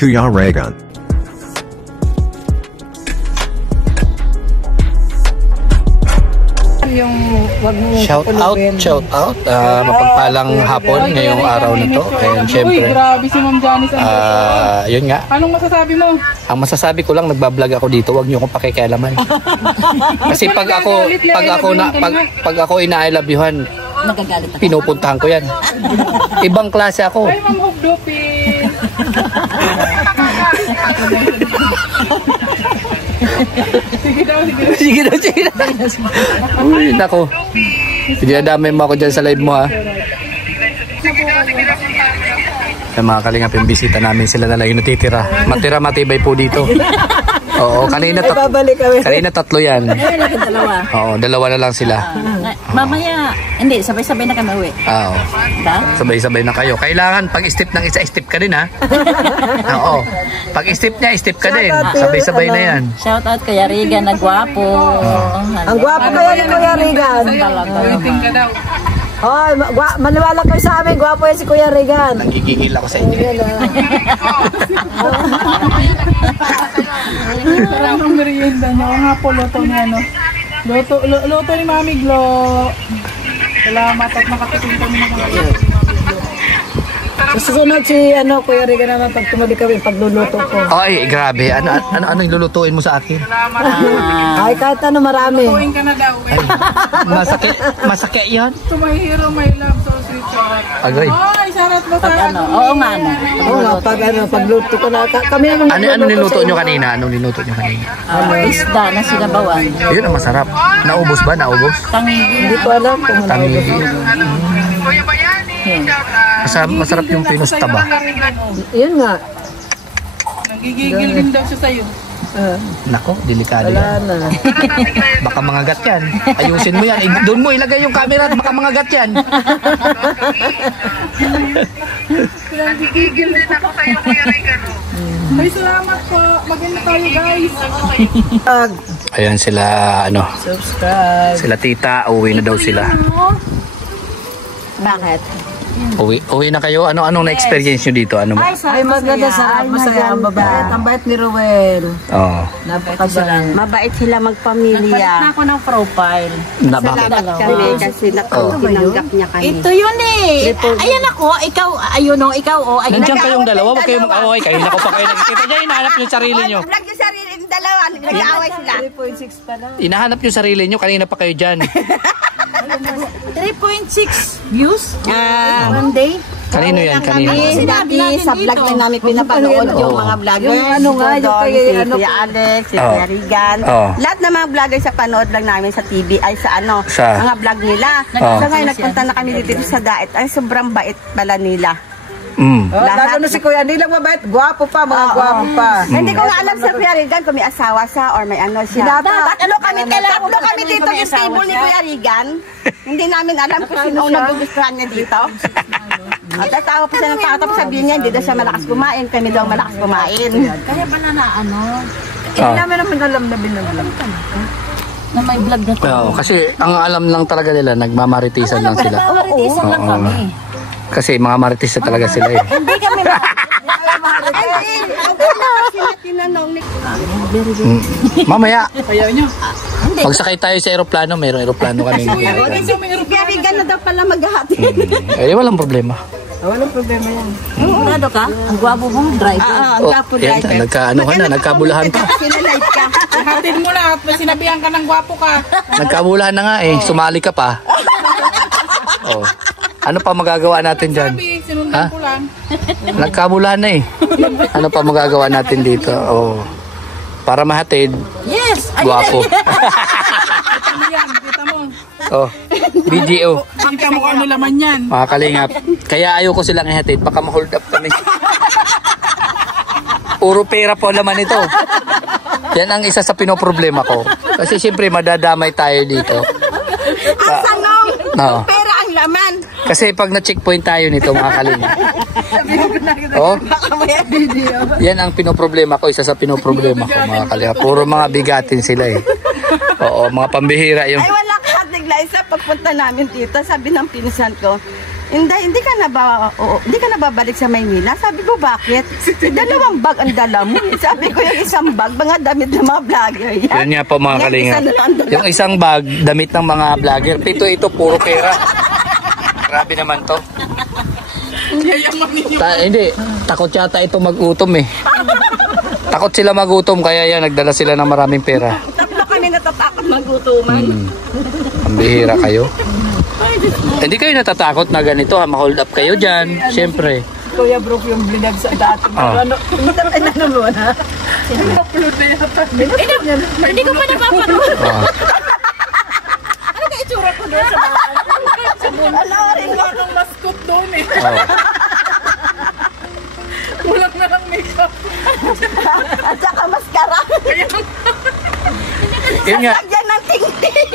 Kuya Regan. Yung wag mo Shout out, mapagpalang hapon ngayong araw na to. And syempre, grabe si Ma'am Janice. yun nga. Anong masasabi mo? Ang masasabi ko lang, nagbablog ako dito, wag niyo akong pakikialaman. Kasi pag ako ina-I love you-han, pinupuntahan ko yan. Ibang klase ako. Ay, Ma'am Hugdupin. Sige daw. Uy, nako. Dinadamay mo ako dyan sa live mo, ha. Sa mga kalingap, yung bisita namin, sila na lang yung natitira. Matibay po dito. Oo, kanina tatlo yan. Oo, dalawa na lang sila. Mamaya, hindi, sabay-sabay na kami uwi. Oo. Sabay-sabay na kayo. Kailangan pag step ng isa, step ka din, ha? Oo. Pag step niya, step ka din. Sabay-sabay na yan. Shout out Kuya Regan, na gwapo. Ang gwapo kayo ni Kuya Regan. Waiting ka daw. Hoy, maniwala kayo sa amin, gwapo yan si Kuya Regan. Nagigigil ako sa inyo. Sarap ng merienda niya. O nga po, luto niya, no? Luto ni Mami Glo. Salamat at nakatitin kami ng mga luto. Susunod si Kuya Regan naman pag tumuli kami, pagluluto ko. Ay, grabe. Ano yung lulutuin mo sa akin? Ay, kahit ano marami. Lutuin ka na daw. Masakit yan? To my hero, my love, so sweet charot. Agay. Ay, charot mo tayo. Oo nga, no. Oo nga, pagluto ko na. Kami ang Ano niluto nyo kanina? Anong niluto nyo kanina? Isda na sinabawan. Yun ang masarap. Naubos ba? Naubos? Hindi ko alam kung ano. Masarap yung pinusta ba? Yun nga. Nanggigigil din daw siya sa'yo. Nako, delikado Wala yan. na. Baka mangagat yan. Ayusin mo yan. Doon mo ilagay yung camera at baka mangagat yan. Nanggigigil din ako sa'yo, Kuya Regan. Ay, salamat po. Maganda tayo, guys. Ayan sila, Subscribe. sila tita. Uwi na daw sila. Bakit? Uwi na kayo. Anong na-experience nyo dito? Ano? Ay, maganda sa masaya ang babae. Ang bait ni Ruel. Oo. Napakasarap. Mabait sila magpamilya. Nagpalit na ako ng profile. Bakit? Kami kasi tinanggap niya kami. Ito yun eh. Ayan ako, ikaw, ayun o, ikaw o. Nandiyan kayong dalawa. Huwag kayong mag-away. Kayo na ko pa kayo nakikita dyan. Hinahanap yung sarili nyo. Vlog yung sarili ng dalawa. Nag-aaway sila. 3.6 pa lang. Hinahanap yung sarili nyo. Kanina pa kayo dyan. 3.6 views? One day? Kanino yan? Kanino? Dati sa vlog na namin pinapanood yung mga vlogger. Yung ano nga, yung kay si Alex, si Kuya Regan. Lahat ng mga vlogger sa panood lang namin sa TV ay sa mga vlog nila. Sa ngayon nagpunta na kami dito sa Daet. Ay sobrang bait pala nila. Lalo na si Kuya, hindi lang mabait. Gwapo pa, mga gwapo pa. Hindi ko nga alam sa Kuya Regan kung may asawa siya or may ano siya. Tatlo kami dito yung table ni Kuya Regan. Hindi namin alam kung sino ang nagugustuhan niya dito. At asawa pa siya ng tao, tapos sabihin niya, hindi daw siya malakas kumain, kami daw malakas kumain. Kaya pala na Hindi namin naman alam na binablog. na may vlog na to. Kasi ang alam lang talaga nila, nagmamaritisan lang sila. Nagmamaritisan lang kami. Kasi mga maritis na talaga sila eh. Hindi kami Mamaya, Ayaw nyo. pagsakay tayo sa aeroplano, mayroong aeroplano kami. Kaya Regan na daw pala maghahati. Walang problema. Walang problema yan. Sigurado ka? Ang gwapo mong driver. Yan, nagkaano ka na, nagkabulahan pa. Sinalight ka. Hatid mo na at sinabihan ka ng gwapo ka. Nagkabulahan na nga eh, sumali ka pa. Oh. Ano pa magagawa natin dyan? Sabi, sinundan ko lang. Nagkabulahan na eh. Ano pa magagawa natin dito? Oh. Para mahatid, Yes! guwapo. Kita mo. Oh, BGO. Kita mo kung ano laman yan. Mga kalingap. Kaya ayaw ko silang ihatid. Baka ma-hold up kami. Puro pera po naman ito. Yan ang isa sa pinoproblema ko. Kasi siyempre madadamay tayo dito. No. Pera ang laman. Kasi pag na-checkpoint tayo nito mga kalingap. Oh. Yan ang pinoproblema ko. Isa sa pinoproblema ko mga kalingap. Puro mga bigatin sila eh. Oo, mga pambihira yung... Ay wala ka, Tigla. Isa pagpunta namin dito, sabi ng pinsan ko, hindi ka na ba, hindi ka na babalik sa Maynila? Sabi ko, bakit? 2 bag ang dala mo. Sabi ko, yung isang bag, mga damit ng mga vlogger yan. Yun nga po mga kalinga. Yung isang bag, damit ng mga vlogger. Ito, puro pera. Grabe naman to. Hindi, takot yata ito magutom eh. Takot sila magutom, kaya yan, nagdala sila ng maraming pera. Tatlo kami natatakot magutuman. Ang bihira kayo. Hindi kayo natatakot na ganito ha, ma-hold up kayo dyan, syempre. Kuya broke yung blinag sa dati. Ano mo na? Upload na yata. Hindi ko pa napapanood. Ano ka itsura ko doon sa mga rin lang ang mascot doon eh. Kulang na lang makeup. At saka maskara. Yun nga, Lagyan ng tingting.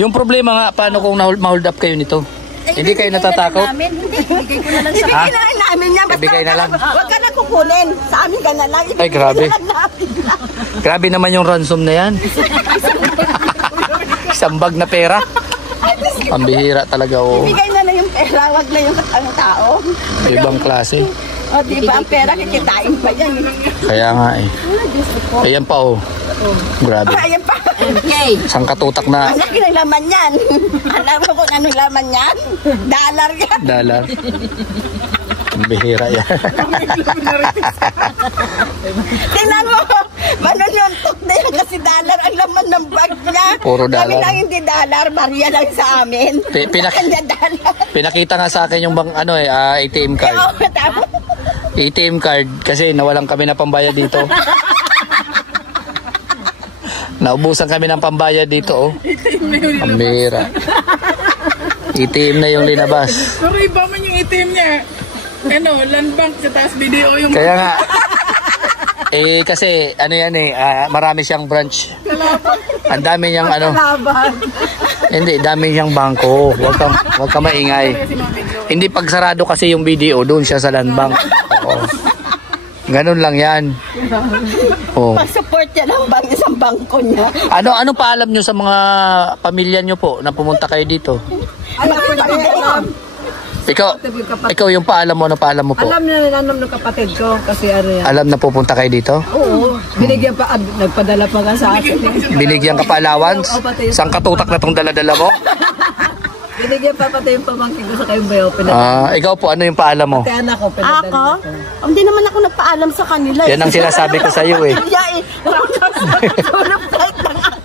yung problema nga, paano kung ma-hold up kayo nito? Hindi kayo natatakot? Ibigay ko na lang sa Ibigay na lang namin yan. Basta Ibigay na lang. Huwag ka na kukunin. Sa amin ka na lang. Ay, grabe. Ibigay na lang namin lang. Grabe naman yung ransom na yan. Isang bag na pera. Pambihira talaga, oo. Ibigay na lang yung pera. Huwag na yung ang tao. Ibang klase. O diba ang pera kikitain pa yan. Kaya nga eh. Ayan pa oh. Grabe. Ayan pa. Isang katutak na Ang laki ng laman yan. Alam mo kung anong laman yan? Dollar yan. dollar. Pambihira yan. Tingnan mo. Manununtok na yan kasi dollar ang laman ng bag niya. Puro dollar. Kami lang hindi dollar. Maria lang sa amin. Kanya dollar. Pinakita nga sa akin yung bang ano eh, ATM card. Oo, tama. ATM card kasi nawalan kami na pambayad dito. Naubusan kami ng pambayad dito oh. Pambihira. ATM na yung linabas. Pero iba man yung itim niya. Ano, land bank sa taas video yung... Kaya nga eh kasi ano yan eh, marami siyang branch. Ang dami niyang ano. Hindi, dami siyang bangko. Huwag kang maingay. Hindi pagsarado kasi yung video doon siya sa land bank. Oo. Ganun lang yan. Oh. Pag-support niya ng bang isang bangko niya. Ano paalam nyo sa mga pamilya nyo po na pumunta kayo dito? Ay, ako na alam. Ikaw yung paalam mo, ano paalam mo po? Alam na nanam ng kapatid ko kasi ano yan. Alam na pupunta kayo dito? Oo. Binigyan pa, nagpadala pa nga sa akin. Binigyan ka pa allowance? Isang katutak na tong dala-dala mo? Binigyan pa pati yung pamangkin ko sa kayong bayo. Ikaw po, ano yung paalam mo? Pati anak ko, pinadala Ako? Hindi naman ako nagpaalam sa kanila. Yan ang sinasabi ko sa iyo eh.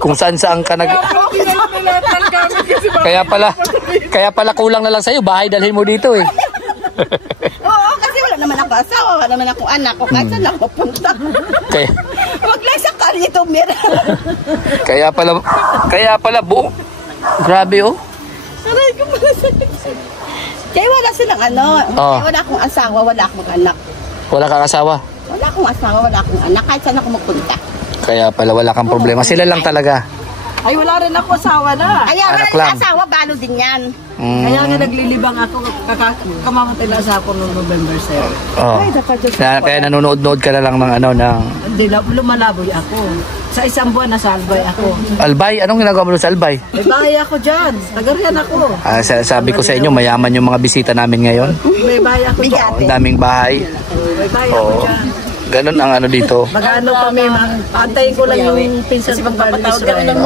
Kung saan ka nag... Kaya pala kulang na lang sa'yo, bahay dalhin mo dito eh. Oo, kasi wala naman ako asawa, wala naman ako anak ko. Kahit saan ako punta. Huwag lang sa karito, Mira. Kaya pala buo. Grabe oh. Aray ko pala sa'yo. Kaya wala silang ano. Oh. Kaya wala akong asawa, wala akong anak. Wala kang asawa? Wala akong asawa, wala akong anak. Kahit saan ako magpunta. Kaya pala wala kang problema. Sila lang talaga. Ay, wala rin ako asawa na. Kaya Anak wala lang. asawa, balo din yan. Kaya nga naglilibang ako, kamamatay na sa ako noong November 7. Oh. Kaya nanonood-nood ka na lang ng ano ng Hindi, lumalaboy ako. Sa isang buwan nasa Albay ako. Albay. Anong ginagawa mo doon sa Albay? May bahay ako dyan. Tagarihan ako. Sabi ko sa inyo, mayaman yung mga bisita namin ngayon. May bahay ako dyan. Ang daming bahay. May bahay ako Oo. dyan. Ganun ang ano dito. Mag-ano kami, antayin ko lang yung pinsan kong galing Israel.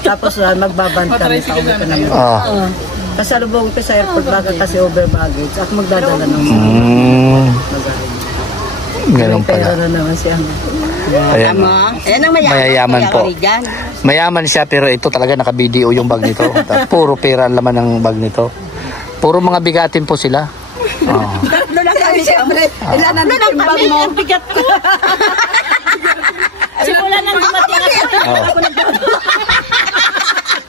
Tapos magbaband kami pa uwi ko naman. Kasalubong ko sa airport baga kasi over baggage. Ako magdadala ng Ganun pero pala. na naman siya. Ayan. Ayan ang Mayayaman po. Mayaman siya pero ito talaga naka-video yung bag nito. Puro pera ang laman ng bag nito. Puro mga bigatin po sila. Tatlo lang kami. Siyempre, ilan na nagtimbang mo? Ang bigat ko. Simula nang dumating ako.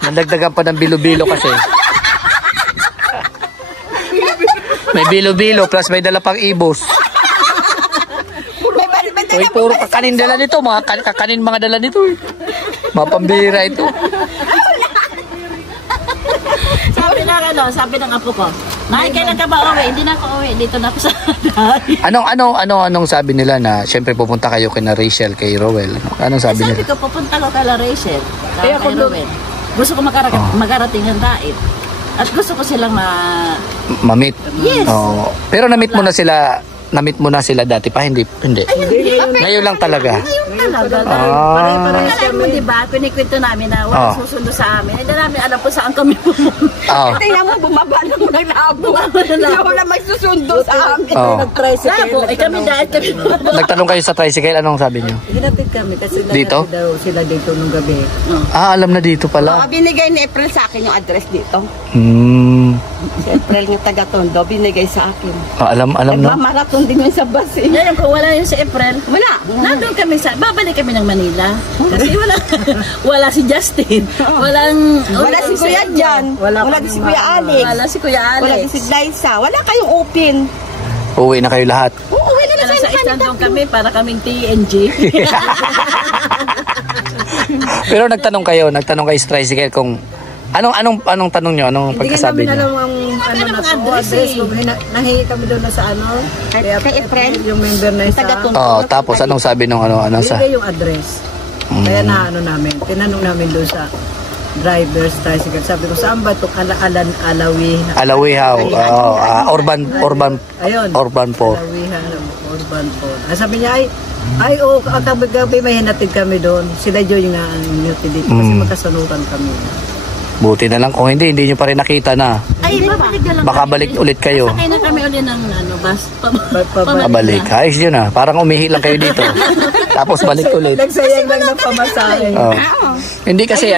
Nandagdagan pa ng bilo-bilo kasi. May bilo-bilo plus may dala pang ibos. Uy, puro kakanin dala nito. Mga kakanin mga dala nito. Mapambira ito. Sabi ng apo ko, Nay, kailan ka ba uwi? Hindi na ako uwi. Dito na ako sa Anong sabi nila na siyempre pupunta kayo kay Rachel, kay Rowel? Anong sabi nila? Sabi ko, pupunta ko kay Rachel. Kay Rowel. Gusto ko makarating ng dait. At gusto ko silang Mamit. Yes. Oo. Pero namit mo na sila dati pa, hindi. Ngayon lang talaga. Talaga. Alam mo, di ba, kinikwento namin na wala susundo sa amin. Hindi namin alam po saan kami pumunta. Oo. Tingnan mo, bumaba na mo ng labo. Wala may susundo sa amin. Labo, kami dahil kami. Nagtanong kayo sa tricycle, anong sabi niyo? Hinatid kami kasi Dito? daw sila dito nung gabi. Alam na dito pala. Binigay ni April sa akin yung address dito. Si April yung taga-Tondo, binigay sa akin. Alam na. Nagmamarathon din yun sa bus eh. Ngayon, kung wala yun si April, Wala. nandun kami babalik kami ng Manila. Kasi wala si Justin. Wala si Kuya Jan. Wala si Kuya Alex. Wala si Kuya Alex. Wala si Liza. Wala kayong open. Uwi na kayo lahat. Uuwi na Alam sa sa isang doon kami para kaming TNG. Pero nagtanong kayo sa tricycle kung anong tanong niyo, anong pagkasabi Hindi niyo? namin alam ang address. Nahingi kami doon na sa Kay April. yung member na isa. Taga-Tondo. Tapos anong sabi nung sa Binigay yung address. Kaya tinanong namin doon sa driver's tricycle. Sabi ko, saan ba itong Alawihaw, Urban po. Urban po. Sabi niya, ang gabi may hinatid kami doon. Sila yung nga ang hinatid dito kasi magkasanuran kami. Buti na lang kung hindi nyo pa rin nakita na. Ay, babalik na lang. Baka balik ulit kayo. Sakay na kami ulit ng bus. Pabalik. Ayos yun Parang umihi lang kayo dito. Tapos balik ulit. Nagsayang lang ng pamasahe. Hindi kasi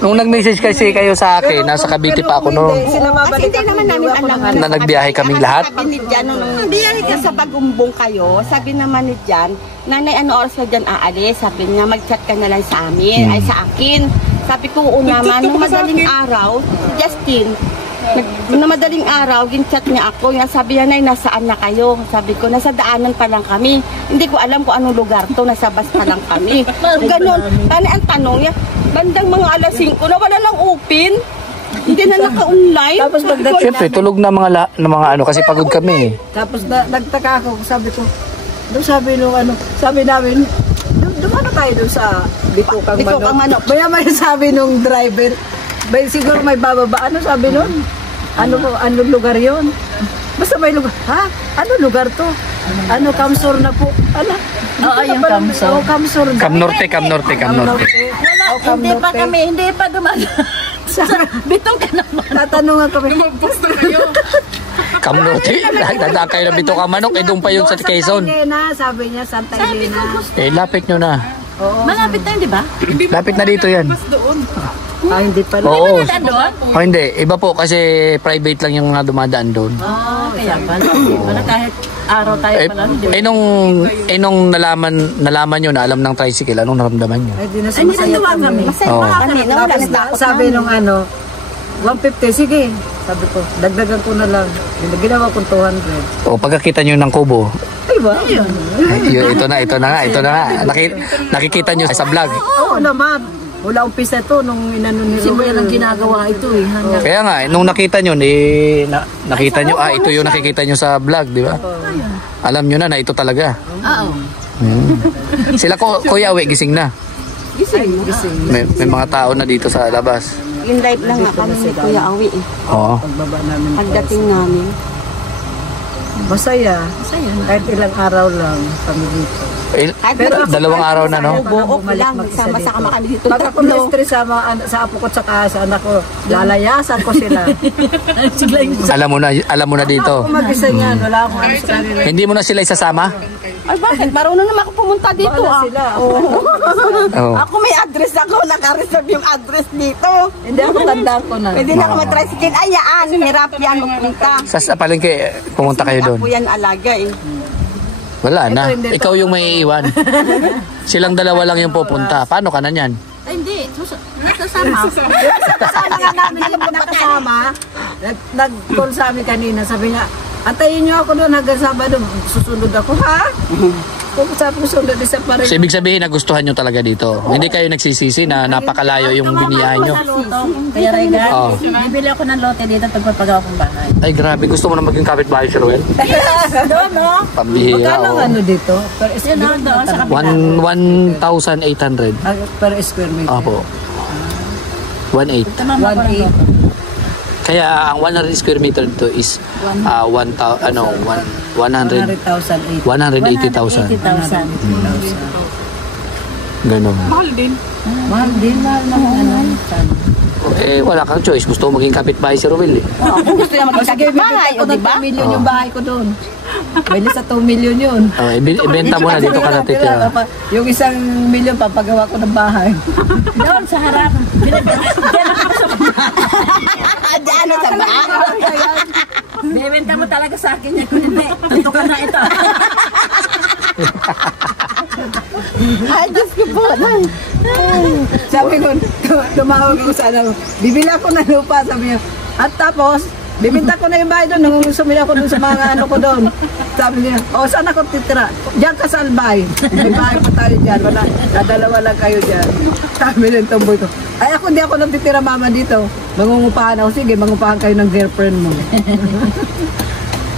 nung nag-message kasi kayo sa akin, nasa Cavite pa ako noon. Kasi hindi naman namin alam Na nagbiyahe kaming lahat. Sabi ni Jan, nung biyahe ka sa Bagumbong kayo, sabi naman ni Jan, Nanay, ano oras ka dyan aalis? Sabi niya, mag-chat ka na lang sa amin, ay sa akin. Sabi ko, naman, nung madaling araw, si Justin, nung madaling araw, gin-chat niya ako. Sabi niya, Nay, nasaan na kayo? Sabi ko, nasa daanan pa lang kami. Hindi ko alam kung anong lugar to, nasa bus pa lang kami. Ganon. Ang tanong niya, bandang mga alas 5 na wala lang open. Hindi na naka-online. Tapos Siyempre, tulog na mga kasi pagod kami. Tapos nagtaka ako, sabi ko, sabi namin, dumano tayo doon sa Bitukang Manok. May sabi nung driver, siguro may bababa. Ano sabi nun? Anong lugar yon? Basta may lugar. Ha? Ano lugar to? Kamsor na po. Yung Kamsor. Kamsor. Kamnorte. Hindi pa dumadaan. Bitong ka naman. Tatanungan kami. Kamnorte. Dadaan kayo na Bitukang Manok. Doon pa yun sa Quezon. Sabi niya, Santa Elena. Lapit nyo na. Malapit tayo, di ba? Lapit na dito yan. Hindi pala. Oo. Doon? Hindi. Iba po kasi private lang yung mga dumadaan doon. Kaya pala. Wala kahit araw tayo pala. Nung nalaman nyo na alam ng tricycle, anong naramdaman nyo? Ay, di na kami. Masaya. Sabi nung 150, sige. Sabi ko, dagdagan ko na lang. Ginawa kong 200. O pagkakita nyo ng kubo, Ay ba? ito na nga. Nakikita nyo sa vlog. Oo naman. Wala umpisa to nung inano ni Kasi walang ginagawa ito eh. Kaya nga, nung nakita nyo, nakita nyo, ito yung nakikita nyo sa vlog, di ba? Alam nyo na ito talaga. Oo. Sila Kuya Awe, gising na. Gising. May mga tao na dito sa labas. Yung live lang nga kami ni Kuya Awi eh. Oo. Pagbaba namin. Pagdating namin. Masaya. Kahit ilang araw lang kami dito. Pero 2 araw na, no? Buok lang. Sama-sama kami dito. Pag ako na-stress sa apo ko at sa anak ko, lalayasan ko sila. Alam mo na dito. Ako mag-isa niyan, wala akong ano sa kanila. Hindi mo na sila isasama? Ay bakit? Marunong naman ako pumunta dito Sila. Oo. Ako may address ako. Naka-reserve yung address dito. Hindi ako tandaan ko na. Pwede na ako mag-tricycle. Ay, yan. Hirap yan magpunta. Sa palengke, pumunta kayo doon. Ako yan alaga eh. Wala na. Ikaw yung may iiwan. Silang dalawa lang yung pupunta. Paano ka na yan? Ay, hindi. Nasasama. Kasama nga namin yung nakasama. Nag-call sa amin kanina. Sabi niya, antayin niyo ako doon hanggang Sabado. Susunod ako, ha? Kung sabi ko sunod, isa pa rin. So, ibig sabihin, nagustuhan nyo talaga dito. Hindi kayo nagsisisi na napakalayo yung biniyahan nyo. Kaya Regan, bibili ako ng lote dito pagpapagawa kong bahay. Ay, grabe. Gusto mo na maging kapitbahay, Sir Ruel? Doon, no? Pambihira, Magkano oh. ano dito? Yun, no? Doon sa kapila. 1,800. Per square meter. Opo. 1,800. Tumama ko ng lote. Kaya ang 100 square meter dito is 180,000. 180,000. Ganun. Mahal din. Mahal din, mahal naman. Wala kang choice. Gusto mo maging kapitbahay si Ruel eh. Kung gusto niya magkakit bahay, o diba? 2 million yung bahay ko doon. Bili sa 2 million yun. Ibenta mo na dito ka natitira. Yung 1 million, papagawa ko ng bahay. Doon sa harap. Ano sa ba? Bebenta mo talaga sa akin yan. Kung hindi, tutukan na ito. Ay, Diyos ko po. Sabi ko, tumawag ko sa ano, bibili ako ng lupa, sabi niya. At tapos, bibinta ko na yung bahay doon, nangungusumi ako doon sa mga ano ko doon. Sabi niya, saan ako titira? Diyan ka sa Albay. May bahay pa tayo dyan, nadalawa lang kayo dyan. Sabi ng tomboy ko, ay ako hindi ako natitira mama dito. Mangungupahan ako, sige, mangungupahan kayo ng girlfriend mo.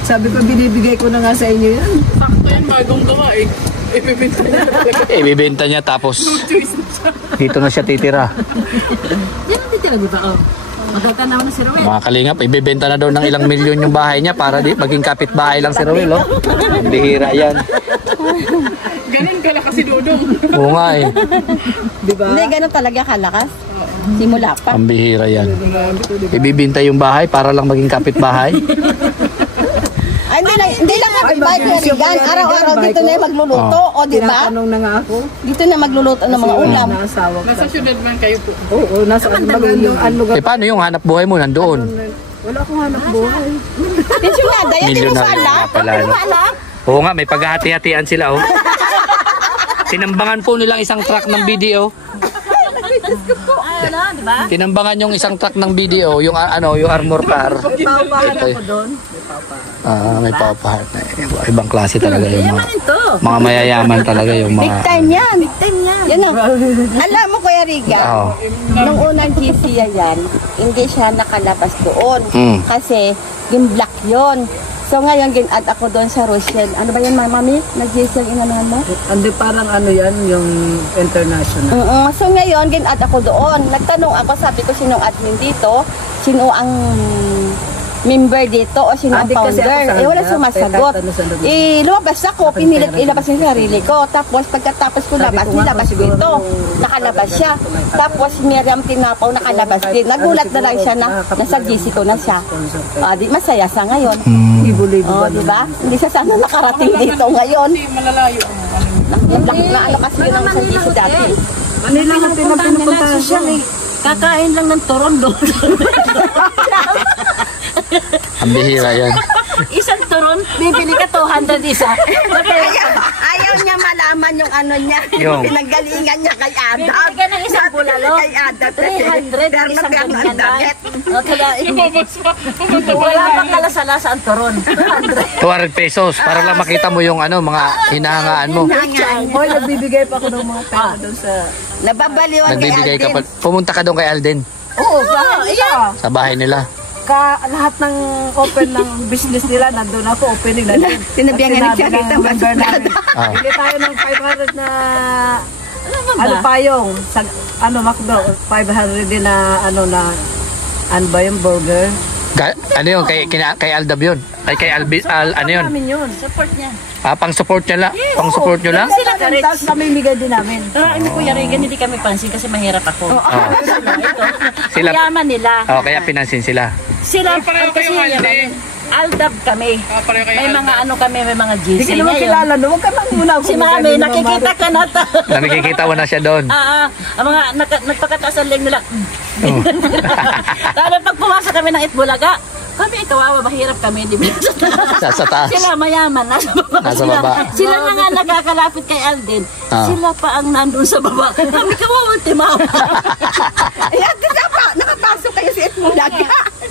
Sabi ko, binibigay ko na nga sa inyo yan. Sakto yan, bagong gawa eh. Ibibenta niya. Ibibenta niya tapos dito na siya titira. Yan ang titira, di ba? Magkakanaw na si Roel. Mga kalingap, ibibenta na daw ng ilang milyon yung bahay niya para maging kapitbahay lang si Ruel. Oh. Bihira yan. Ganun ka lang kasi Dudong. Oo nga eh. Di ba? Hindi, ganun talaga kalakas. Simula pa. Ang bihira yan. Ibibenta yung bahay para lang maging kapitbahay. Ay, hindi lang kapitbahay ko Regan. Araw-araw dito na yung magluluto. O, di ba? Tinatanong na nga ako. Dito na magluluto ng mga ulam. Nasawa ko. Nasa syudad man kayo po. Oo, nasa ang lugar. Paano yung hanap buhay mo nandoon? Wala akong hanap buhay. Pensyonada, yan din mo Milyonaryo sala. nga pala, no? Oo nga, may paghahati-hatian sila oh. Tinambangan po nilang isang truck ng BDO. Ano, di ba? Tinambangan yung isang truck ng BDO, yung yung armor car. Paupahan ako doon. May paupahan. Ibang klase talaga yung mga, Ito. mga mayayaman talaga yung Big mga... time yan. Big time yan. Yan o. Alam mo, Kuya Riga, Oo. nung unang GC yan, hindi siya nakalabas doon. Mm. Kasi, yung black yun. So ngayon, gin-add ako doon sa Rochelle. Ano ba yan, Mami? Nag-GC yung inanuhan mo? Hindi parang ano yan, yung international. So ngayon, gin-add ako doon. Nagtanong ako, sabi ko, sinong admin dito? Sino ang member dito o sino ang Di kasi founder? ako sa Wala handa, sumasagot. kaya tanong sa Lumabas ako, pinilit ilabas yung sarili ko. Tapos pagkatapos ko labas, nilabas ko ito. Nakalabas siya. Tapos Miriam Tinapaw nakalabas din. Nagulat na lang siya na nasa GC ko na siya. Di masaya sa ngayon. Libo-libo. Di ba? Hindi siya sana nakarating dito ngayon. Hindi malalayo ang Black na ano kasi yun ang isang GC dati. Manila nga pinupuntahan siya. Kakain lang ng turon doon. Ang bihira yan. Isang turon, bibili ka 200 isa. Ayaw niya malaman yung ano niya. Yung pinanggalingan niya kay Adam. Bibili ka ng isang bulalo. Kay Adam. 300 isang ganyan lang. O, kaya, Lumabas pa. Pumunta pa wala pang kalasala-lasa ang turon. 200. 200 pesos para lang makita mo yung mga hinahangaan mo. Hoy, nagbibigay pa ako ng mga pera doon sa... Nababaliwan kay Nagbibigay ka Alden. pa. Pumunta ka doon kay Alden. Oo, iya. Sa bahay nila. Lahat ng open ng business nila, nandun ako, open nila. Sinabihan nga ni Charita, member namin. Ah. Bili tayo ng 500 na payong. Sa, McDo, 500 din na, ano ba yung burger? Ano yun? Kay Aldab yun? Ay, kay ano yun? Namin yun, support niya. Pang-support nyo lang? Pang-support nyo lang? Sila ka rin. Tapos namimigay din namin. Hindi ko Regan, hindi kami pansin kasi mahirap ako. Sila, Yaman nila. kaya pinansin sila. Sila, pareho kasi kayo, Alden. Aldab kami. pareho kayo, May mga Aldab. kami, may mga GC Hindi ka naman ngayon. kilala, no? Huwag ka lang muna. Si Mami, nakikita ka na to. Nakikita mo na siya doon. Ang mga nagpakataas ang leg nila. Oh. Lalo pag pumasok kami ng Itbulaga, kami kawawa, mahirap kami, di ba? Sa taas. Sila mayaman, nasa baba. Nasa baba. Sila na nga nagkakalapit kay Alden. Ah. Sila pa ang nandun sa baba. Kami kawawa, timawa. Ayan, nakapasok kayo sa Itbulaga.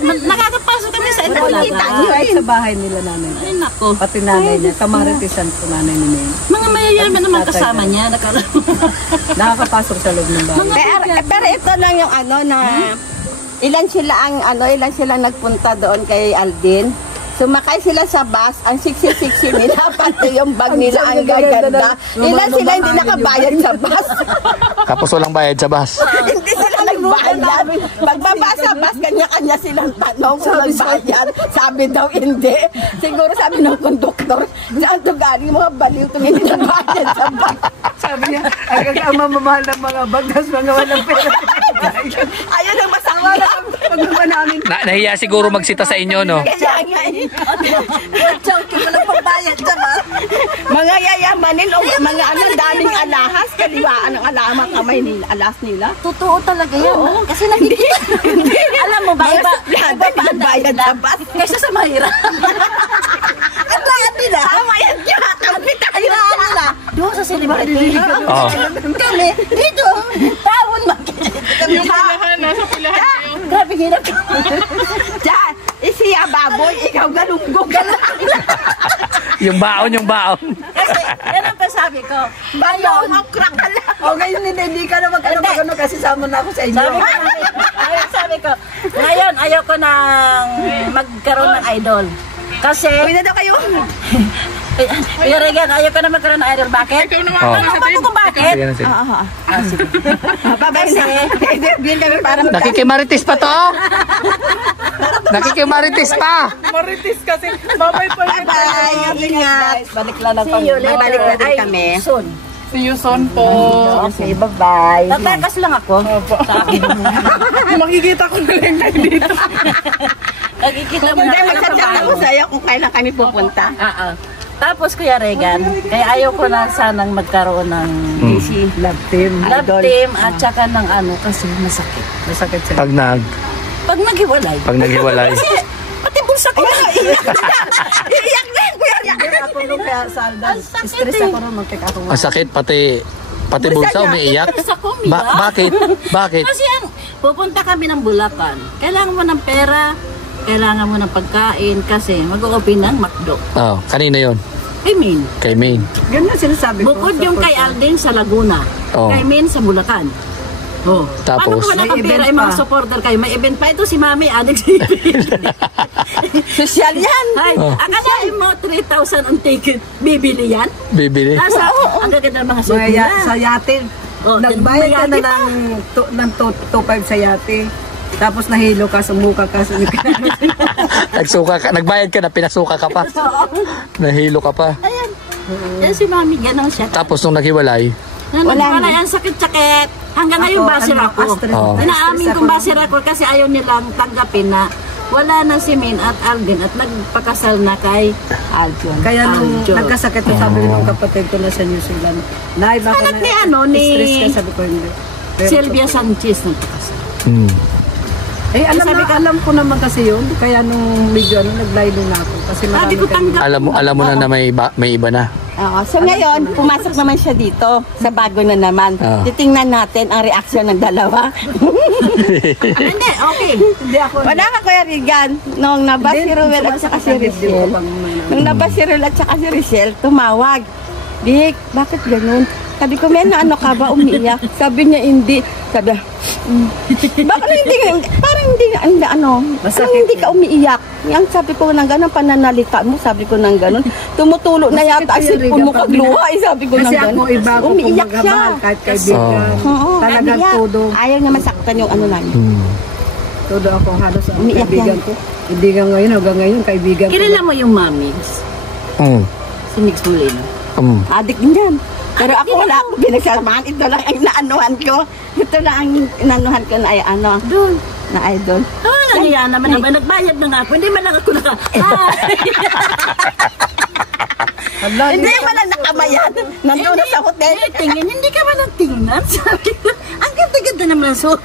Nakakapasok kami sa Itbulaga. Nakikita niyo. Kahit sa bahay nila namin. Ay, nako. Pati nanay niya. Kamaritisan ko nanay ni Maine. Mga mayayaman naman kasama niya. Nakakapasok sa loob ng bahay. Pero ito lang yung na ilan sila nagpunta doon kay Alden. Sumakay sila sa bus, ang siksi-siksi nila, pati yung bag nila ang gaganda. Ilan sila hindi nakabayad sa bus. Tapos walang bayad sa bus. Hindi sila nagbayad magbayad. Magbaba sa bus, kanya-kanya silang tanong kung magbayad. Sabi daw hindi. Siguro sabi ng konduktor, saan to galing mga baliw itong hindi nagbayad sa bus. Sabi niya, ang mamamahal ng mga bag, tapos mga walang pera. Ayun ang masama na. Paglupa namin. Nahiya siguro magsita sa inyo, no? Kaya nga eh. Mga yayamanin o mga daming alahas, kaliwaan ang alama kamay nila, alas nila. Totoo talaga yan. Kasi nakikita. Alam mo ba, iba ba ang bayad sa bus? kaysa sa mahirap. Ang bayad nila? Ang bayad nila. Kapitalismo nila. Doon sa celebrity. Oo. Kami, dito, tawon Yung pilahan, nasa pilahan kayo. Grabe hirap. Diyan, isiya baboy, ikaw galunggong. Yung baon. Kasi, yan ang pasabi ko. Ngayon, ang crack ka lang. O ngayon hindi ka na magkano kasi sama na ako sa inyo. Sabi ko, ngayon ayoko nang magkaroon ng idol. Kasi, Uwi na daw kayo. Kuya Regan, ayoko na magkaroon ng idol. Bakit? Ikaw naman Oh. ang Ano kung bakit? Sige na, sige. Babay na. Din kami parang Nakikimarites pa to? Nakikimarites pa? Marites kasi. Babay po yun. bye. Ingat. Balik lang ako. See you later. Babalik na din Ay, kami. Soon. See you soon po. Okay, bye-bye. Tatakas lang ako. Opo. Makikita ko na lang kayo dito. Nakikita mo Hindi, na magchat ako sa'yo kung kailan kami pupunta. Tapos Kuya Regan, kaya ayoko na sanang magkaroon ng busy Love team. love team at saka ng ano kasi masakit. Masakit siya. Pag naghiwalay. Pag naghiwalay. Kasi pati bulsa ko na. Iyak na, kuya. Kaya ako nung kaya saldan. Stress ako nung mag-take ako. Ang sakit, pati bulsa umiiyak. Sa kumiba. Bakit? Bakit? Kasi pupunta kami ng Bulacan. Kailangan mo ng pera, kailangan mo ng pagkain kasi mag-open ng McDo. Oh, kanina yon. I mean, Kay Maine. Ganun sinasabi ko. bukod yung kay Alden sa Laguna, Oh. kay Min sa Bulacan. Oh. Tapos? Paano kung wala kang May pera event yung mga pa. supporter kayo? May event pa ito si Mami, adik si Sosyal yan. Ay, akalain mo 3,000 ang ticket, bibili yan? Bibili. Nasa, ang gaganda ng mga suit Mga nila. sa yate. Oh, Nagbayad ka na mayate ng 2.5 sa yate. Tapos nahilo ka, sumuka ka. Nagbayad ka na, pinasuka ka pa. Nahilo ka pa. Ayan. Yan si Mami, gano'n siya. Tapos nung naghiwalay, Wala yan, sakit-sakit. Hanggang ngayon basir ako. Oh. Inaamin kong basir ako kasi ayaw nilang tanggapin na wala na si Min at Alvin at nagpakasal na kay Aljon. Kaya nung Aljon. nagkasakit ko, sabi ng kapatid ko na sa New Zealand, Nay, baka Anak ni ano, ni- stress ka, sabi ko hindi. Pero- Sylvia Sanchez nagpakasal. alam ko naman kasi yun. Kaya nung medyo naglaylo na ako. Kasi Sabi marami ko tanggap. alam mo na may iba na. Oo, so ngayon, pumasok naman siya dito sa bago na naman. Ah. Titingnan natin ang reaksyon ng dalawa. Hindi, okay. Hindi ako. Wala ka, Kuya Regan. Nung nabas si Ruel at saka si Richelle. Nung nabas si Ruel at saka si Richelle, tumawag. Dick, bakit ganun? Sabi ko, men, ano ka ba? Umiiyak. Sabi niya, hindi. Sabi niya, bakit hindi, parang hindi, ano, parang hindi ka umiiyak. Yang sabi ko nang gano'n, pananalita mo, sabi ko nang gano'n. Tumutulo na yata Masakit si yun, mo Riga, kagluha, sabi ko nang Kasi ako gano'n. iba ako Umiiyak siya. kumagmahal kahit kaibigan. Oo, Talagang umiiyak. todo. Ayaw niya masaktan yung ano namin. Todo ako halos ang Umiiyak kaibigan yan. ko. Hindi nga ngayon, hanggang ngayon, kaibigan ko. Kilala mo yung Mamigs? Si Mix Molina. Adik din yan. Pero ako wala akong pinagsamahan. Ito lang ang inaanuhan ko. Ito lang ang inaanuhan ko na ay ano. Doon. Na idol. Nahiya naman naman. Nagbayad na nga ako. Hindi man lang ako Hindi man lang nakamayan. Nandun na sa hotel. tingin. Hindi ka man tingnan. Sabi ko, ang ganda-ganda naman ang suot.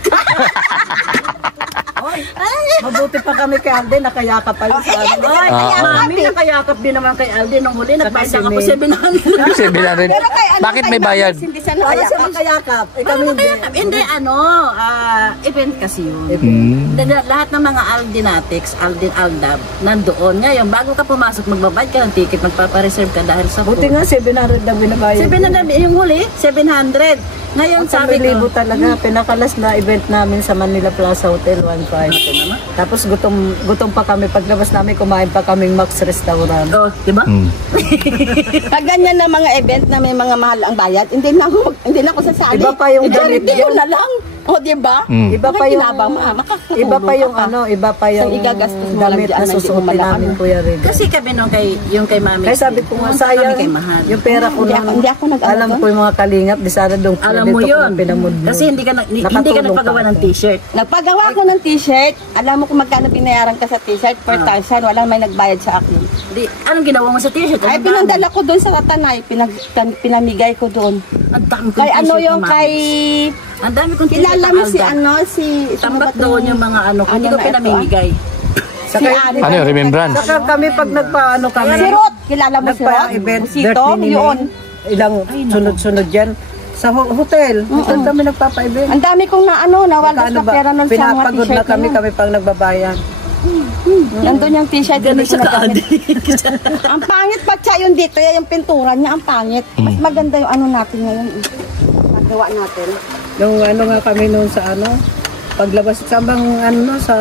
Mabuti pa kami kay Alden, nakayakap pa yun sa amin. Ay, Mami, nakayakap din naman kay Alden nung huli. Nagbayad ako si 700. Kasi rin. Pero kay ano, Bakit kay may bayad? Mami, Hindi siya Ano siya nakayakap. makayakap? Kami hindi. Hindi, event kasi yun. Hmm. Lahat ng mga Aldinatics, Aldab, nandoon. Ngayon, bago ka pumasok, magbabayad ka ng ticket, magpapareserve ka dahil sa Buti nga, 700 lang binabayad. 700, yung huli, 700. Ngayon, sabi Sabi ko, talaga, pinakalas na event namin sa Manila Plaza Hotel 1.5. Tapos gutom pa kami. Paglabas namin, kumain pa kaming Max Restaurant. oh, diba? Pag ganyan na mga event na may mga mahal ang bayad, hindi na ako sasali. Iba pa yung Charity ganito. yun na lang. O, diba? Iba pa yung iba pa yung iba pa yung igagastos mo damit lang na dyan, hindi mo susuotin malaman. namin, Kuya Rin. Kasi kami nung yung kay Mami. Kaya sabi ko nga, pumunta kami sayang kay Mahal. yung pera ko Hindi ako nag-ano alam doon. ko yung mga kalingap, di sana doon Alam mo yun. Kasi hindi ka nagpagawa ng t-shirt. Nagpagawa ko ng t-shirt. Alam mo kung magkano binayaran ka sa t-shirt per 1,000. Walang may nagbayad sa akin. Di, anong ginawa mo sa t-shirt? Ay, pinandala ko doon sa Tatanay. Pinamigay ko doon. Ang dami kong Kay t-shirt ano ni yung Mami. kay... Ang dami kong t-shirt Kilala ng mo si Alda. ano, si... Tambak doon yung mga ano. Hindi ko na ito, pinamimigay. Si Ani. Ano yung remembrance? Saka kami pag nagpaano kami, Si Ruth. Kilala mo si Ruth? nagpa-event, Si Sito, birthday ni yun. ilang sunod-sunod yan. Sa hotel, hotel kami nagpapa-event. Ang dami kong nawaldas Magkano na pera nun sa mga Pinapagod na t-shirt kami, niya. kami pang nagbabayan. Nandun yung t-shirt. Ganun siya ka-adik. Ang pangit pa siya yung dito, yung pintura niya, ang pangit. Mas maganda yung ano natin ngayon. Nagawa natin. Nung ano nga kami noon sa paglabas sa sa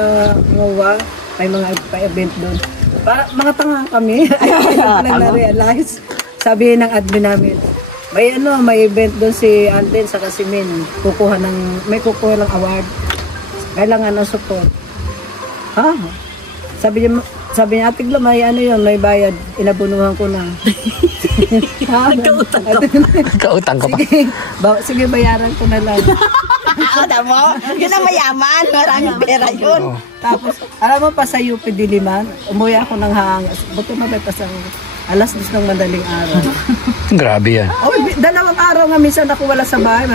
MOA, may mga pa-event doon. Para mga tanga kami. Ay, lang na-realize. Sabi ng admin namin, may event doon si Alden sa Kasimin. May kukuha ng award. Kailangan ng support. Ha? Sabi niya, Ate Glo, may may bayad. Inabunuhan ko na. Nagkautang ka. Kautang ka pa. Sige, bayaran ko na lang. Alam mo, yun ang mayaman. Maraming pera yun. Tapos, alam mo pa sa UP Diliman, umuwi ako ng hangas. Buti mabay pa sa 2:00 ng madaling araw. Grabe yan. Oh, 2 araw nga minsan ako wala sa bahay.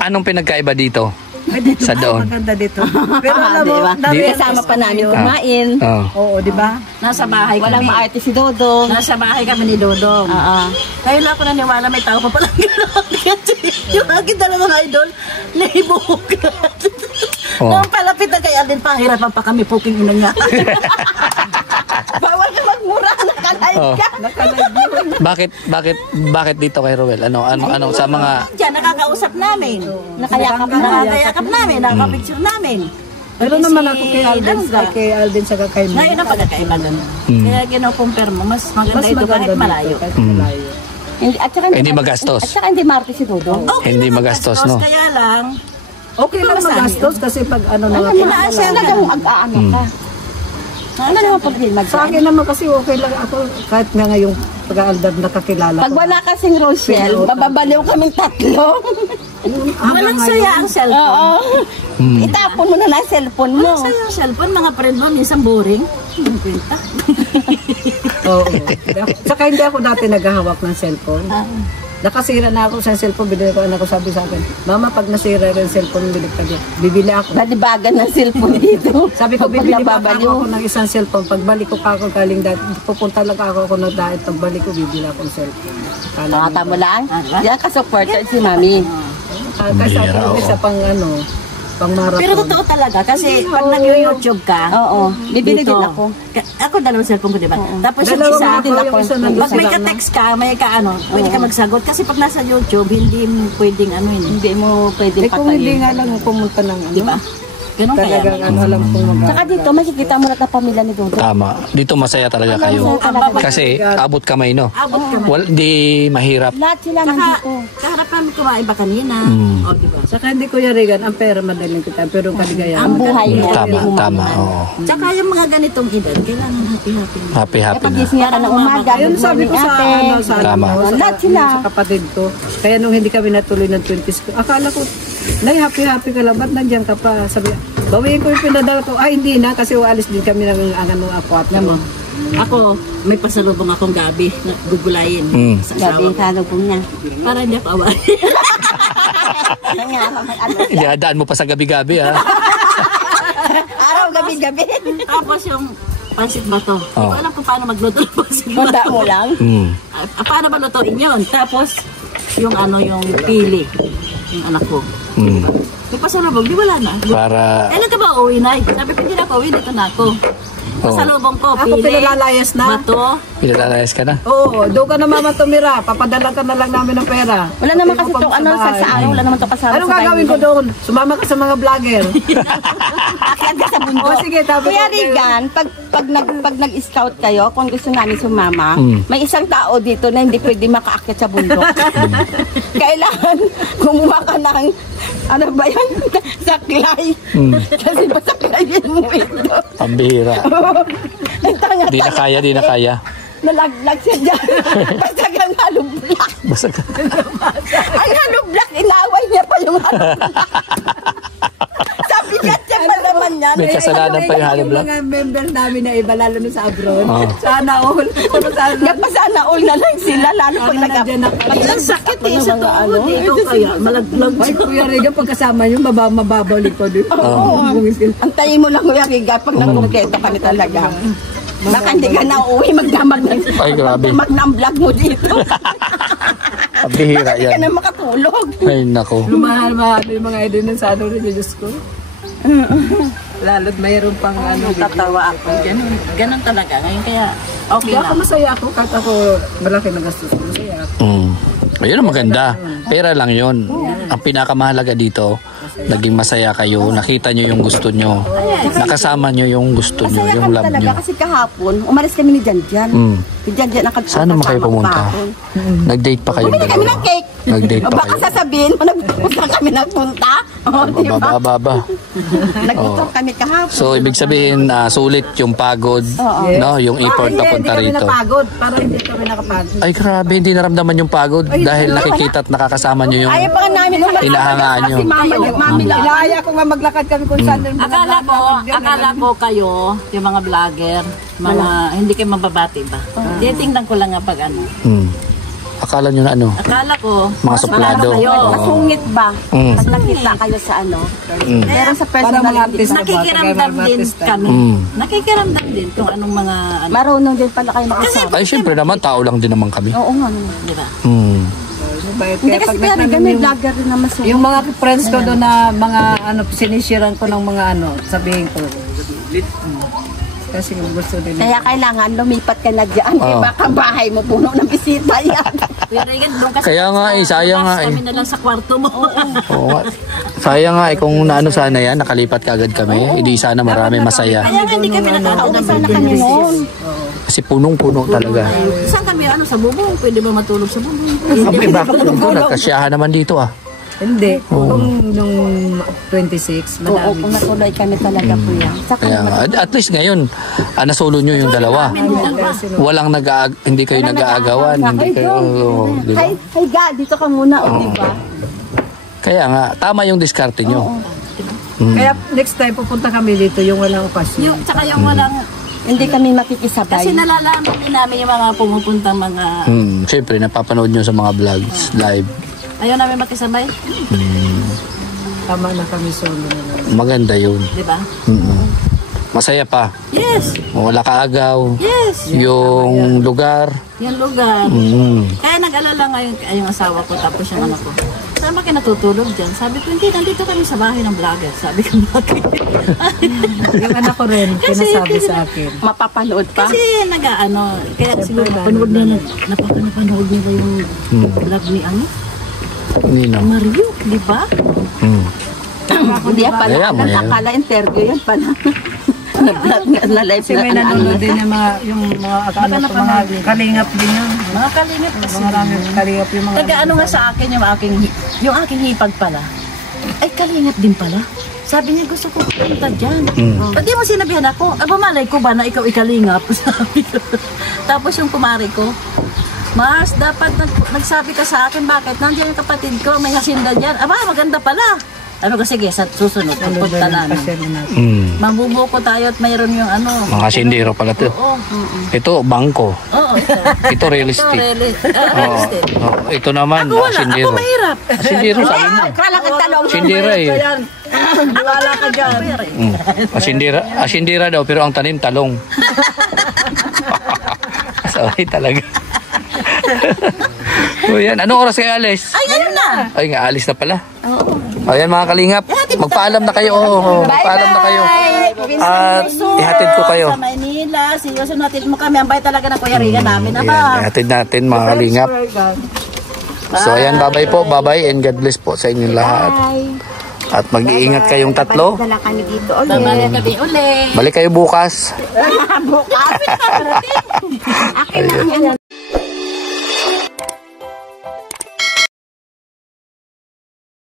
Anong pinagkaiba dito? Ay, dito sa doon? maganda dito. Pero alam mo, Kasama pa namin kumain. Oh. Oo, di ba? Nasa bahay Walang kami. maarte si Dodong. Nasa bahay kami ni Dodong. Oo. Kaya lang ako naniwala may tao pa palang gano'n. Yung aking dalawang idol, naibog. Oh. Nung palapit na kay Alden, pahirapan pa kami puking ina nga. Bawal ka magmura, nakalive Oh. ka. Bakit dito kay Roel? Ano sa mga Diyan, nakakausap namin. Nakayakap na. Nakakayakap namin, nakakapicture namin. Pero Pati naman si ako kay Alden sa kay Mo. Ngayon ang pagkakaiba doon. Kaya kinukumpare mo, mas maganda ito kahit malayo. Kahit malayo. At saka hindi magastos? At saka hindi Marte si Dodong. Okay Hindi naman magastos, gastos, no? Kaya lang, Okay lang magastos kasi pag Alam mo, talagang ag-aano ka. Ano naman pag hilmag Sa akin naman kasi okay lang ako kahit nga ngayong pag-aaldab nakakilala Pag ko. wala kasing Rochelle, mababaliw kaming tatlo. walang saya ang cellphone. Oo. Itapon mo na lang cellphone mo. Walang saya ang cellphone, mga friend mo, minsan boring. Ang kwenta. Oo. Saka hindi ako dati naghahawak ng cellphone. Nakasira na ako sa cellphone, binili ko anak ko, sabi sa akin, Mama, pag nasira yung cellphone, bibili ako. Balibagan ng cellphone dito. Sabi ko, Pag bibili pa nababaliw. ako ng isang cellphone. Pagbalik ko pa ako galing dati, pupunta lang ako ng dahil. Pagbalik ko, bibili ako ng cellphone. Nakata mo lang? Diyan ka supporter si Mami. Kasi ako isa pang pang marathon. Pero totoo talaga, kasi pag nag-YouTube ka, Oo. Bibili dito, din ako. Ako dalawang cellphone ko, diba? Tapos yung Dalawang isa, ako, yung isa nandun pag may sa ka-text ka, may pwede ka magsagot. Kasi pag nasa YouTube, hindi mo pwedeng Hindi mo pwedeng kung hindi patayin. nga lang pumunta ng Diba? Ganun kaya. talagang alam kong Saka dito, makikita mo lahat ng pamilya ni Dodo. tama? Dito masaya talaga kayo. Kasi abot kamay, no? Abot ka man. Di mahirap. Lahat sila Saka, nandito. kaharap namin kumain ba kanina? O, diba? Saka hindi Kuya Regan, ang pera madaling kita, pero ang kaligayahan. Ang buhay mo. Tama. Oo. Tsaka yung mga ganitong edad, kailangan happy-happy na. Happy na. Pagising ka ng umaga, Ayun good sabi morning ko sa ate. sa Tama. Lahat sila. sa kapatid ko. Kaya nung hindi kami natuloy ng 20s ko, akala ko, Nay, happy ka lang, ba't nandiyan ka pa? Sabi, bawiin ko yung pinadala ko. Ay, hindi na, kasi ualis din kami ng ako at Alam mo, ako, may pasalubong akong gabi na gugulayin sa Gabi asawa ko. kalubong niya. Para hindi ako away. Idadaan mo pa sa gabi-gabi, ha? Araw, gabi-gabi. Tapos yung pansit bato. Hindi ko alam kung paano magluto ng pansit Manda bato. mo lang. Paano ba lutuin yun? Tapos, yung yung pili. Yung anak ko. May pasalubong, di wala na. Para, Kailan ka ba uuwi, Nay? Sabi ko, hindi na ako uwi, dito na ako. Pasalubong ko, Ako pili, pinalalayas na. bato, Pinalayas ka na. Oo, doon ka na mama tumira. Papadala ka na lang namin ng pera. Wala naman kasi itong ano sa araw, wala naman itong kasama Anong sa gagawin ko doon? Sumama ka sa mga vlogger. Akyat ka sa bundok. O sige, tapos Kuya Regan, pag nag-scout kayo, kung gusto namin sumama, may isang tao dito na hindi pwede makaakyat sa bundok. Kailangan gumawa ka ng, ano ba yan, saklay. Kasi pasaklayin mo ito. Pambihira. Ang tanga. Di na kaya, di na kaya. Nalaglag siya dyan. Basag ang halublak. Basag. Ang halublak, inaway niya pa yung halublak. Sabi niya, check pa naman yan. May kasalanan pa yung Hollow Block. Yung mga members namin na iba, lalo na sa abroad. Oo. Sana all. Napasana all na lang sila, lalo pag Ang sakit eh sa tuhod. Ikaw kaya, malaglag. Ay, Kuya Regan, pagkasama yun, mababaw likod. Antayin mo lang, Kuya Riga, pag nagkumpleto kami talaga. Baka hindi ka na uuwi, magdamag Ay, grabe. na ang vlog mo dito. Pambihira Hindi ka yan. na makatulog. Ay, nako. Lumahal yung mga idol ng sa ano rin, Diyos ko. Lalo't mayroon pang ano. Tatawa ako. Ganun talaga. Ngayon kaya, okay Kaya ako lang. masaya ako, kahit ako malaki na gastos ko, masaya ako. Ayun ang maganda. Pera lang yun. Ang pinakamahalaga dito, naging masaya kayo, nakita nyo yung gusto nyo, nakasama nyo yung gusto nyo, Masaya yung kami love talaga nyo. kasi kahapon, umalis kami ni Janjan. Ni Janjan nakagpunta. Saan naman kayo pumunta? Nag-date pa kayo Bumili kami dalawa? ng cake. Nag-date O pa baka kayo? sasabihin mo, nagpunta kami nagpunta. O, di ba? Baba. Nagpunta kami kahapon. So, ibig sabihin, sulit yung pagod, no? Yung effort na punta Hindi rito. kami napagod, parang hindi kami nakapagod. Ay, grabe, hindi naramdaman yung pagod dahil nakikita at nakakasama nyo yung Ayaw pa nga namin umalis. hinahangaan nyo. Si mama, yung mami lang. Ilaya ko nga maglakad kami kung saan. Akala ko kayo, yung mga vlogger, mga hindi kayo mababati ba? Titingnan ko lang nga pag ano. Akala nyo na ano? Akala ko, Mga suplado. kayo. Masungit ba? Pag nakita kayo sa ano. Pero sa personal, mga hindi artist. pa. Nakikiramdam din kami. Nakikiramdam din kung anong mga ano. Marunong din pala kayo makasama. Ay, syempre naman, tao lang din naman kami. Oo nga. Di ba? Hindi kasi kaya rin kami vlogger rin naman sungit. Yung mga friends ko doon na mga ano, sinishiran ko ng mga ano, sabihin ko. Kasi gusto din. Kaya kailangan lumipat ka na dyan. Oo. Baka bahay mo puno ng bisita yan. Kuya Regan, doon kasi Kaya nga eh, sayang nga eh. kami na lang sa kwarto mo. Oo nga. Sayang nga eh, kung naano sana yan, nakalipat kagad kami, hindi sana marami masaya. Kaya nga hindi kami nakakauwi sa Sana kami noon. Kasi punong-puno talaga. Saan kami ano sa bubong? Pwede ba matulog sa bubong? Sabi, bakit nung nagkasyahan naman dito ah? Hindi. Nung 26, Oo, madami. kung natuloy kami talaga po yan. Saka Kaya nga, at least ngayon, nasolo nyo yung dalawa. Walang hindi kayo nag-aagawan, hindi kayo, di ba? Hi, Ga, dito ka muna, o diba? Kaya nga, tama yung diskarte nyo. Kaya next time pupunta kami dito, yung walang okasyon. Yung, tsaka yung walang, Hindi kami makikisabay. kasi nalalaman din namin yung mga pumupuntang mga, Siyempre, napapanood nyo sa mga vlogs, live. ayaw namin makisabay. Tama na kami solo na lang. Maganda yun. Di ba? Masaya pa. Yes! Wala kaagaw. Yes! Yung lugar. Yung lugar. Mm. Kaya nag-alala ngayon yung asawa ko tapos yung anak ko. Saan ba kayo natutulog dyan? Sabi ko, hindi, nandito kami sa bahay ng vlogger. Sabi ko, bakit? Yung anak ko rin, pinasabi sa akin. Mapapanood pa? Kasi nag-ano, kaya siguro napanood nila, napapanood nila yung vlog ni ano? Nino. Mario, di ba? Hindi yan pala. Kaya mo yan. Akala interview yan pala. Na-live Kasi may nanonood din yung mga, mga kalingap din yun. Mga kalingap kasi. Marami kalingap yung mga... Taga-ano nga sa akin yung aking hipag pala. Ay, kalingap din pala. Sabi niya, gusto ko punta dyan. Pati mo sinabihan ako, malay ko ba na ikaw ikalingap? Sabi ko. Tapos yung kumari ko, Mas, dapat nagsabi ka sa akin, bakit? Nandiyan yung kapatid ko, may hasinda dyan. Aba, maganda pala. Ano ka, sige, sa susunod, pupunta namin. Mambubuko tayo at mayroon yung ano. Mga sindero pala ito. Oo. Ito, bangko. Oo. Ito, real estate. Real estate. Ito naman, Ako wala, sindero. ako mahirap. Sindero, sabi mo. Kala ka talong. Sindera eh. Wala ka dyan. Asindira daw, pero ang tanim, talong. Sorry talaga. O yan, anong oras kayo alis? Ay, ngayon na. Ay nga, alis na pala. O yan mga kalingap, magpaalam na kayo. Magpaalam na kayo. At ihatid ko kayo. Sa Maynila, seryoso natin mo kami. Ang bay talaga ng Kuya Regan namin. Yan, Aba. hatid natin mga kalingap. So ayan, bye-bye po, bye-bye and God bless po sa inyong lahat. At mag-iingat kayong tatlo. Dala kami dito. Babalik kami ulit. Balik kayo bukas. Bukas. Akin na.